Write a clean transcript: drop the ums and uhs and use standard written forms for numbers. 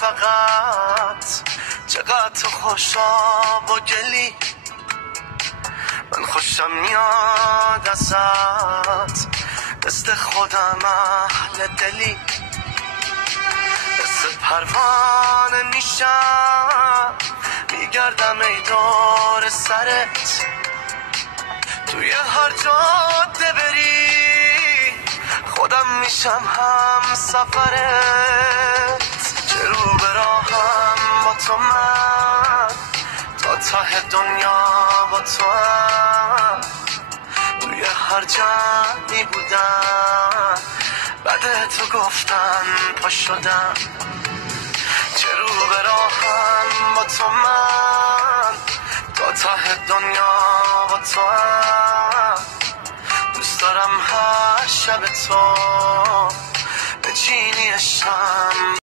فقط چقدر تو خوشاب و گلی، من خوشم میاد ازت مثل خودم اهل دلی، مثل پروانه میشم میگردم ای دور سرت، توی هر جاده بری خودم میشم هم سفرت، چه رو به راهم با تو من تا ته دنیا با تو هم، توی هر جمعی بودم بعد تو گفتن پا شدم، چه رو به راهم با تو من تا ته دنیا با تو هم، دوست دارم هر شب تو به چینی شم